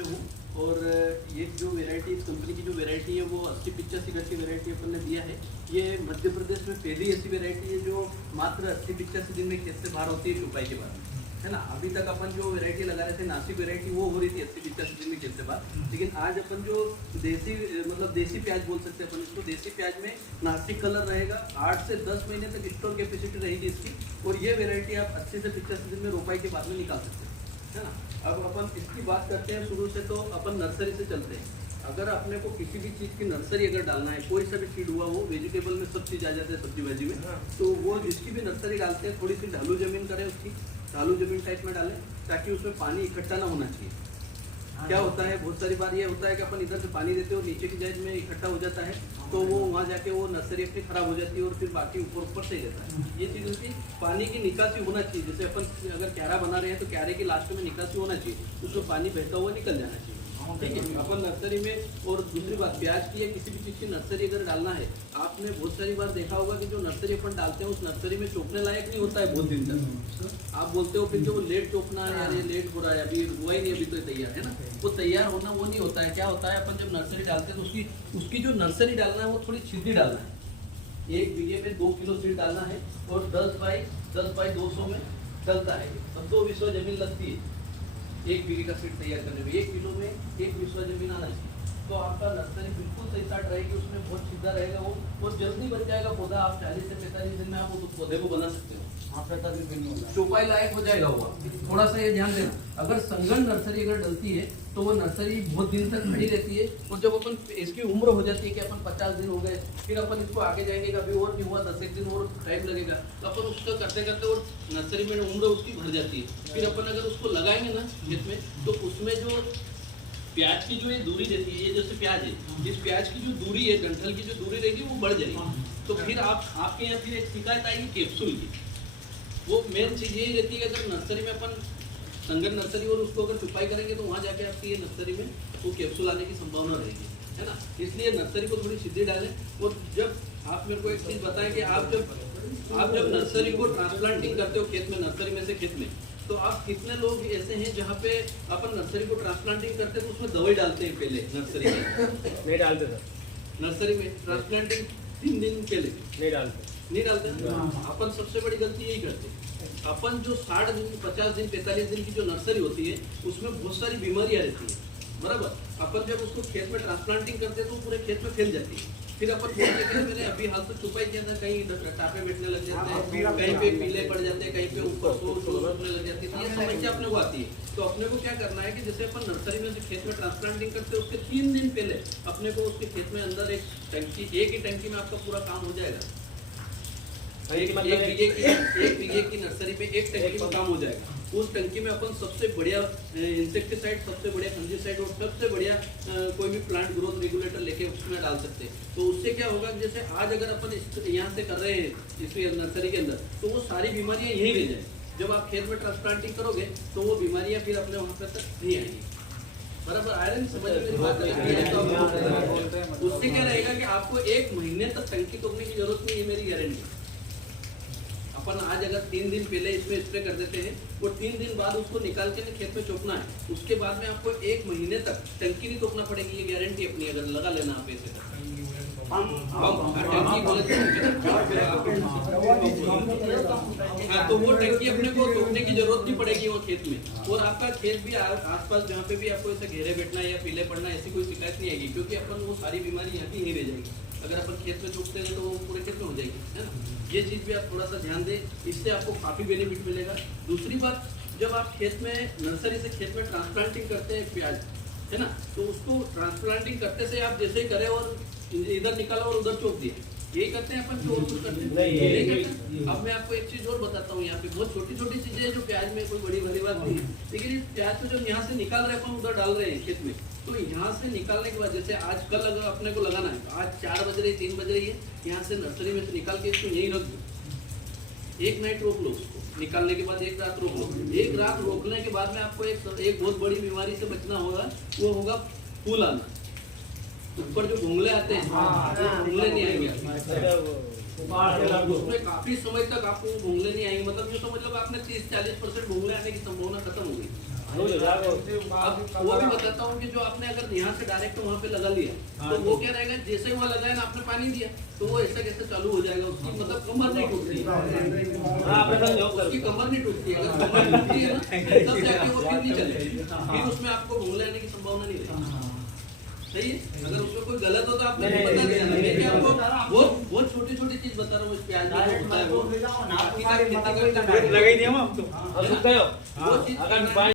से हूँ और ये जो वेराइटी इस कंपनी की जो वेराइटी है वो 80-85 गज की वेराइटी अपन ने दिया है। ये मध्य प्रदेश में पहली ऐसी वेराइटी है जो मात्र 80-85 दिन में खेत से बाहर होती है चुपाई के बाद, है ना। अभी तक अपन जो वेराइटी लगा रहे थे नासिक वेराइटी वो हो रही थी 80-85 दिन में खेत से बाहर, लेकिन आज अपन जो देसी मतलब देसी प्याज बोल सकते हैं अपन इसको, देसी प्याज में नासिक कलर रहेगा, 8 से 10 महीने तक स्टोर कैपेसिटी रहेगी इसकी, और ये वेराइटी आप 80 से 85 दिन में रोपाई के बाद में निकाल सकते हैं, है ना। अब अपन इसकी बात करते हैं शुरू से, तो अपन नर्सरी से चलते हैं। अगर अपने को किसी भी चीज़ की नर्सरी अगर डालना है, कोई सा भी सीड हुआ वो वेजिटेबल में सब चीज़ आ जाते हैं सब्जी भाजी में, तो वो जिसकी भी नर्सरी डालते हैं थोड़ी सी ढालू जमीन करें, उसकी ढालू जमीन टाइप में डालें ताकि उसमें पानी इकट्ठा ना होना चाहिए। क्या होता है बहुत सारी बार ये होता है कि अपन इधर से पानी देते हो नीचे की जायज में इकट्ठा हो जाता है, तो वो वहाँ जाके वो नर्सरी अपनी खराब हो जाती है और फिर बाकी ऊपर से ही रहता है। ये चीज़ उसकी पानी की निकासी होना चाहिए। जैसे अपन अगर क्यारा बना रहे हैं तो क्यारे की लास्ट में निकासी होना चाहिए, उसमें पानी बहता हुआ निकल जाना चाहिए, ठीक है। अपन नर्सरी में, और दूसरी बात प्याज की या किसी भी चीज़ की नर्सरी अगर डालना है, आपने बहुत सारी बार देखा होगा कि जो नर्सरी अपन डालते हैं उस नर्सरी में चोपने लायक नहीं होता है बहुत दिन तक। आप बोलते हो फिर जो वो लेट चोपना है, यार ये लेट हो रहा है, अभी हुआ ही नहीं, अभी तो तैयार है ना, वो तैयार होना वो नहीं होता है। क्या होता है अपन जब नर्सरी डालते हैं तो उसकी जो नर्सरी डालना है वो थोड़ी सीधी डालना है। 1 बीघे में 2 किलो सीड डालना है और 10 बाई 200 में डलता है। अब 2 विस्वा जमीन लगती है 1 बीघे का सीड तैयार करने में, 1 किलो में 1 विस्वा जमीन आना चाहिए। तो आपका नर्सरी बिल्कुल सही स्टार्ट रहेगी, उसमें बहुत सीधा रहेगा, वो जल्दी बन जाएगा पौधा। आप 40 से 45 दिन में आप वो पौधे को बना सकते हो, चौपाई लायक हो जाएगा वो। थोड़ा सा ये ध्यान देना, अगर संगन नर्सरी अगर डलती है तो वो नर्सरी बहुत दिन तक खड़ी रहती है, और जब अपन इसकी उम्र हो जाती है कि अपन 50 दिन हो गए, फिर अपन इसको आगे जाएंगे, कभी और नहीं हुआ 10 दिन और टाइम लगेगा, तो अपन उसका करते करते और नर्सरी में उम्र उसकी भर जाती है। फिर अपन अगर उसको लगाएंगे ना खेत में, तो उसमें जो प्याज की जो ये दूरी रहती है, ये जैसे प्याज है, इस प्याज की जो दूरी है, डंठल की जो दूरी रहेगी वो बढ़ जाएगी। तो फिर आपके यहाँ फिर एक शिकायत आएगी कैप्सूल की। वो मेन चीज़ यही रहती है कि अगर नर्सरी में अपन संगन नर्सरी और उसको अगर चुपाई करेंगे तो वहाँ जाके आपकी ये नर्सरी में वो कैप्सूल आने की संभावना रहेगी, है ना। इसलिए नर्सरी को थोड़ी सीधी डालें। और जब आप मेरे को एक चीज़ बताएं कि आप जब नर्सरी को ट्रांसप्लांटिंग करते हो खेत में, नर्सरी में से खेत में, तो आप कितने लोग ऐसे हैं जहाँ पे अपन नर्सरी को ट्रांसप्लांटिंग करते हैं तो उसमें दवाई डालते हैं पहले नर्सरी में? नहीं डालते सर। नर्सरी में ट्रांसप्लांटिंग 3 दिन पहले नहीं डालते अपन सबसे बड़ी गलती यही करते हैं। अपन जो 60 दिन 50 दिन 45 दिन की जो नर्सरी होती है उसमें बहुत सारी बीमारियां रहती हैं, बराबर। अपन जब उसको खेत में ट्रांसप्लांटिंग करते हैं तो पूरे खेत में फैल जाती है। फिर अपन बोलते हैं मैंने अभी हाल तो चुपाई के अंदर कहीं टापे बैठने लग जाते हैं, कहीं पे पीले पड़ जाते हैं, कहीं पे ऊपर सोने लग जाती है, ये समस्या अपने को आती है। तो अपने को क्या करना है कि जैसे अपन नर्सरी में से खेत में ट्रांसप्लांटिंग करते हैं उसके 3 दिन पहले अपने को उसके खेत में अंदर एक टंकी, एक ही टंकी में आपका पूरा काम हो जाएगा। एक बीघे की नर्सरी में एक टंकी में काम हो जाएगा। उस टंकी में अपन सबसे बढ़िया इंसेक्टिसाइड, सबसे बढ़िया फंजीसाइड और सबसे बढ़िया कोई भी प्लांट ग्रोथ रेगुलेटर लेके उसमें डाल सकते हैं। तो उससे क्या होगा, जैसे आज अगर अपन यहाँ से कर रहे हैं इस नर्सरी के अंदर, तो वो सारी बीमारियाँ यहीं रह जाए। जब आप खेत में ट्रांसप्लांटिंग करोगे तो वो बीमारियाँ फिर अपने वहाँ पर तक नहीं आएंगी, बराबर। आयरन समझ मेरी बात है। उससे क्या रहेगा कि आपको 1 महीने तक टंकी तोड़ने की जरूरत नहीं है, मेरी गारंटी। अपन आज अगर 3 दिन पहले इसमें स्प्रे कर देते हैं और 3 दिन बाद उसको निकाल के खेत में चोपना है, उसके बाद में आपको 1 महीने तक टंकी नहीं तोड़ना पड़ेगी, ये गारंटी अपनी अगर लगा लेना आप ऐसे तक। हाँ, तो वो टंकी अपने को तोड़ने की जरूरत नहीं पड़ेगी वो खेत में। और आपका खेत भी आसपास जहाँ पे भी आपको ऐसे घेरे बैठना या पीले पड़ना ऐसी कोई शिकायत नहीं आएगी, क्योंकि अपन वो सारी बीमारी यहाँ की ही रह जाएगी। अगर अपन खेत में चुपते हैं तो वो पूरे खेत में हो जाएगी, है ना। ये चीज़ भी आप थोड़ा सा ध्यान दें, इससे आपको काफ़ी बेनिफिट मिलेगा। दूसरी बात, जब आप खेत में नर्सरी से खेत में ट्रांसप्लांटिंग करते हैं प्याज, है ना, तो उसको ट्रांसप्लांटिंग करते से आप जैसे ही करें और इधर निकाला और उधर चोप दिया, यही करते हैं अपन, जो और कुछ करते हैं। अब मैं आपको एक चीज़ और बताता हूँ, यहाँ पे बहुत छोटी छोटी चीज़ें हैं जो प्याज में कोई बड़ी भरी बात नहीं है, लेकिन इस प्याज को जब यहाँ से निकाल रहे अपन उधर डाल रहे हैं खेत में, तो यहाँ से निकालने के बाद जैसे आज कल अगर अपने को लगाना है, आज 4 बज रही 3 बज रही है, यहाँ से नर्सरी में से निकाल के इसको यहीं रख दो, 1 नाइट रोक लो उसको, निकालने के बाद 1 रात रोक लो। 1 रात रोकने के बाद में आपको एक बहुत बड़ी बीमारी से बचना होगा, वो होगा फूल आना। ऊपर जो भूंगले आते हैं भूंगले नहीं आएंगे उसमें काफी समय तक आपको भूंगले नहीं आएंगे, मतलब ये तो मतलब आपने 30-40% भूंगले आने की संभावना खत्म हो गई। अब वो भी बताता हूँ कि जो आपने अगर यहाँ से डायरेक्ट वहाँ पे लगा लिया तो वो क्या रहेगा, जैसे ही वहाँ लगाया ना आपने पानी दिया तो वो ऐसा कैसे चालू हो जाएगा, उसकी मतलब कमर नहीं टूटती, उसकी कमर नहीं टूटती। अगर कमर टूटती है ना तब जाके वो फिर नहीं चलेगी, फिर उसमें आपको भूंगले आने की संभावना नहीं रहेगी। सही है, अगर उसमें कोई गलत हो तो आपने बता दिया ना, मैं क्या आपको वो छोटी छोटी चीज बता रहा हूँ। इस प्याज में होता है वो खेती करते हैं, लगाई दिया हम तो वो चीज